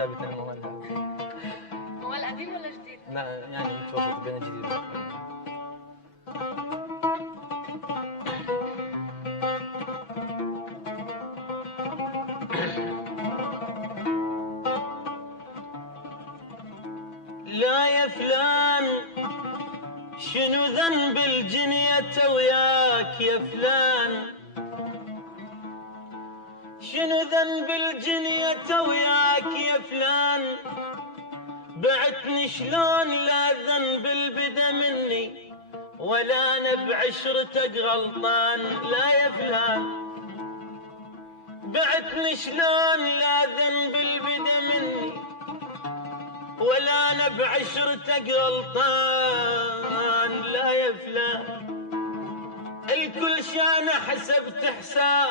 جابت الموال هذا. موال قديم ولا جديد؟ لا يعني متوسط بين الجديد والقديم. لا يا فلان شنو ذنب الجنية وياك يا فلان، شنو ذنب الجنية وياك يا فلان، بعتني شلون لا ذنب البدا مني ولا انا بعشرتك غلطان. لا يا فلان بعتني شلون لا ذنب البدا مني ولا انا بعشرتك غلطان. لا يا فلان الكل شان حسبت حساب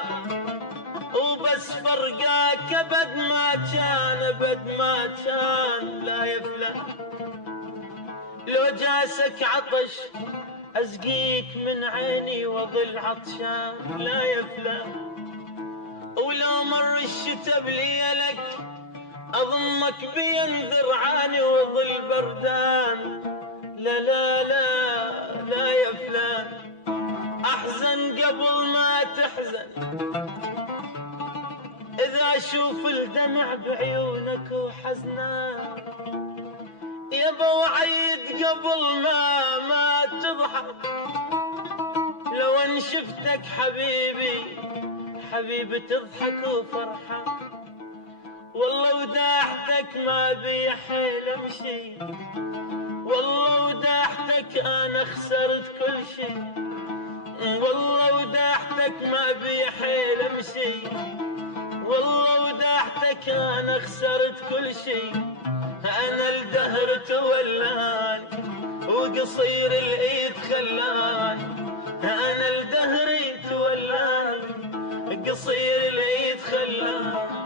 وبس فرقاك ابد ما كان ابد ما كان. لا يا فلان لو جاسك عطش اسقيك من عيني واظل عطشان. لا يا فلان ولو مر الشتا بليلك اضمك بين ذرعاني واظل بردان. لا لا لا لا يا فلان احزن قبل ما تحزن، اذا اشوف الدمع بعيونك وحزنان يابا وعيد قبل ما تضحك. لو ان شفتك حبيبي حبيبي تضحك وفرحان، والله وداحتك ما بي حيل امشي، والله وداحتك انا خسرت كل شي، والله وداحتك ما بي حيل امشي، والله وداحتك انا خسرت كل شي. انا الدهر تولاني وقصير الايد خلاني، انا الدهر تولاني قصير الايد خلاني،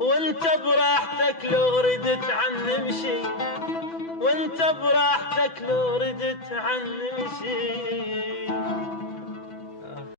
وانت براحتك لو ردت عن نمشي، وانت براحتك لو ردت عن نمشي.